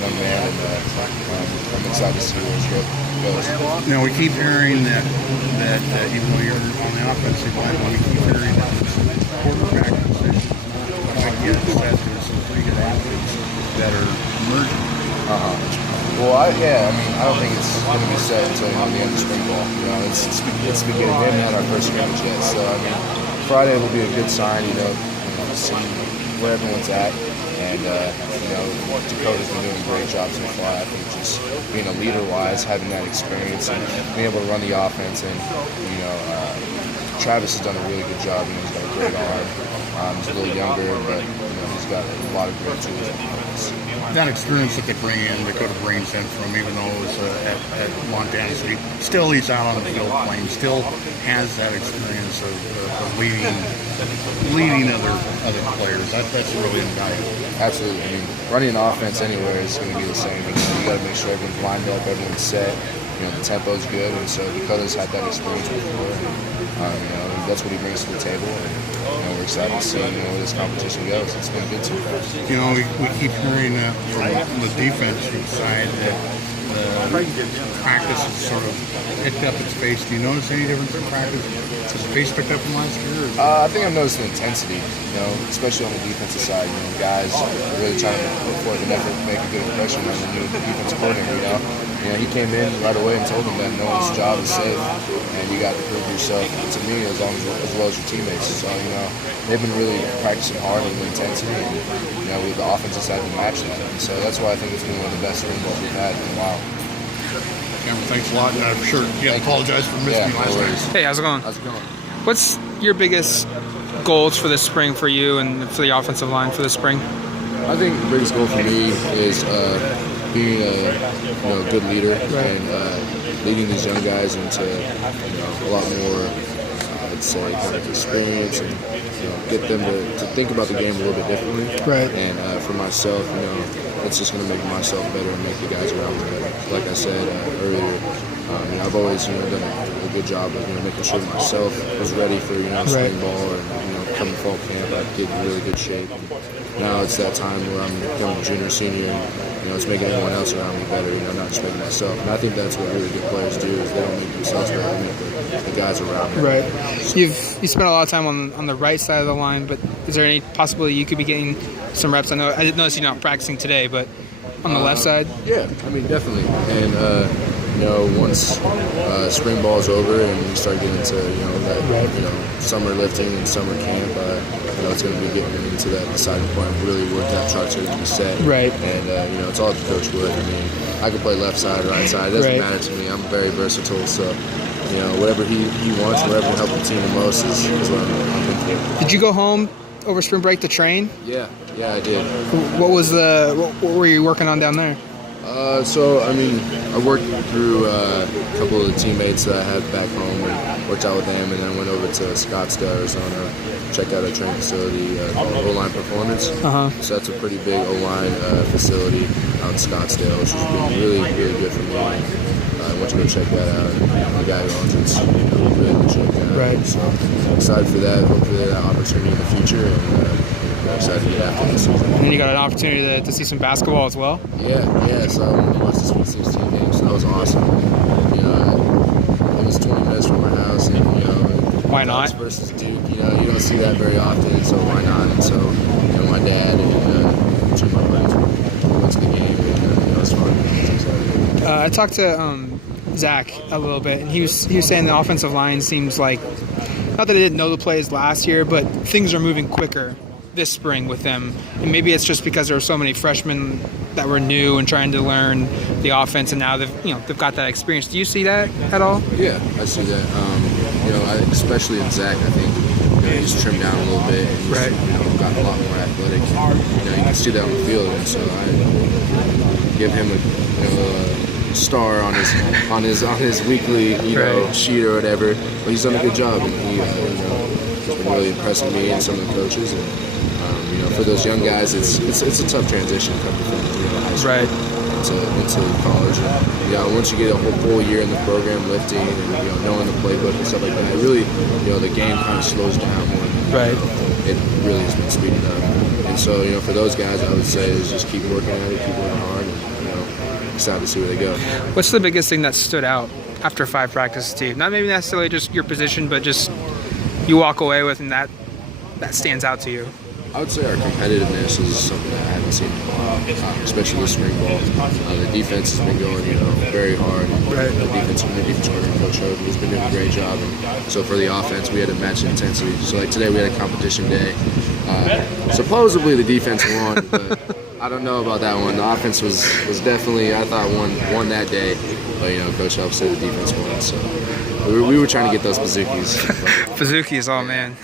young man, and I'm excited to see where his growth goes. Now, we keep hearing that even though you're on the offensive line, we keep hearing that this quarterback position is not quite yet set. There's some pretty good athletes that are emerging. Well, I don't think it's going to be set until the end of spring ball. It's beginning. We haven't had our first scrimmage yet, so Friday will be a good sign. See where everyone's at, and Dakota's been doing a great job so far. I think just being a leader-wise, having that experience, and being able to run the offense, and Travis has done a really good job. He's got a great arm. He's a little younger, but he's got a lot of great tools on offense. That experience that they bring in, Dakota brings in from, even though it was at Montana State, still he's out on the field playing, still has that experience of leading other players. That's really invaluable. Absolutely. Running an offense anywhere is going to be the same. You got to make sure everyone's lined up, everyone's set. The tempo's good, and so Dakota's had that experience before. And, that's what he brings to the table. And we're excited to see where this competition goes. It's been good so far. We keep hearing from the defensive side that practice has sort of picked up its pace. Do you notice any difference in practice? Has the pace picked up from last year? I think I've noticed the intensity, especially on the defensive side. Guys are really trying to put forth an effort to make a good impression on the new defensive coordinator, he came in right away and told them that no one's job is safe, and you got to prove yourself to me as well as your teammates. So they've been really practicing hard on the intensity, and with the offensive side to match that. And so that's why I think it's been one of the best spring balls we've had in a while. Cameron, thanks a lot. And I'm sure you apologize for missing me last night. Hey, how's it going? How's it going? What's your biggest goals for this spring for you and for the offensive line for this spring? I think the biggest goal for me is being a good leader, and leading these young guys into a lot more, I'd say, kind of experience, and get them to think about the game a little bit differently. Right. And for myself, it's just going to make myself better and make the guys around me better. Like I said earlier, I've always done a good job of making sure myself was ready for spring ball, and come fall camp I get in really good shape. And now it's that time where I'm becoming a junior, senior, and it's making everyone else around me better. Not just making myself. And I think that's what really good players do, is they don't make themselves better, they make the guys around them. Right. You spent a lot of time on the right side of the line, but is there any possibility you could be getting some reps? I didn't notice you're not practicing today, but on the left side? Yeah, definitely. And once spring ball's over and we start getting into that summer lifting and summer camp, it's going to be getting into that deciding point, really work that truck to be set. Right. And it's all the coach would. I can play left side, right side. It doesn't matter to me. I'm very versatile, so whatever he wants, whatever will help the team the most is what I'm thinking. Did you go home over spring break to train? Yeah, I did. What were you working on down there? I worked through a couple of the teammates that I had back home and worked out with them, and then went over to Scottsdale, Arizona, checked out a training facility called O-Line Performance. So that's a pretty big O-Line facility out in Scottsdale, which has been really, really good for me. I went to go check that out, and the guy who owns it's really good shape down. Right. So I'm excited for that. Hopefully that opportunity in the future, and I'm excited to get after this season. And then you got an opportunity to see some basketball as well? Yeah. So I went to watch the Sweet 16 game, so that was awesome. It was 20 minutes from my house, and why not? Versus Duke, you don't see that very often, so why not? And so, my dad and two of my buddies went to the game, and it was fun. It was exciting. I talked to Zach a little bit, and he was saying the offensive line seems like, not that they didn't know the plays last year, but things are moving quicker this spring with them, and maybe it's just because there were so many freshmen that were new and trying to learn the offense, and now they've got that experience. Do you see that at all? Yeah, I see that. Especially in Zach, I think he's trimmed down a little bit, and he's gotten a lot more athletic. You can see that on the field, and so I give him a star on his weekly sheet or whatever. But he's done a good job, and he's been really impressing me and some of the coaches. And for those young guys, it's a tough transition coming from high school into college. And, once you get a whole year in the program, lifting and knowing the playbook and stuff like that, it really the game kind of slows down more. Right. It really has been speeding up. And So, for those guys, I would say is just keep working at it, keep working hard, and, excited to see where they go. What's the biggest thing that stood out after 5 practices to you? Not maybe necessarily just your position, but just you walk away with and that stands out to you. I would say our competitiveness is something that I haven't seen in a while, especially with spring ball. The defense has been going, very hard. Right. The defense coordinator, Coach Hope, has been doing a great job. And so for the offense, we had to match the intensity. So like today, we had a competition day. Supposedly the defense won, but I don't know about that one. The offense was definitely, I thought, won that day. But Coach Hope said the defense won. So we were trying to get those Pazookies. Pazookies, oh man.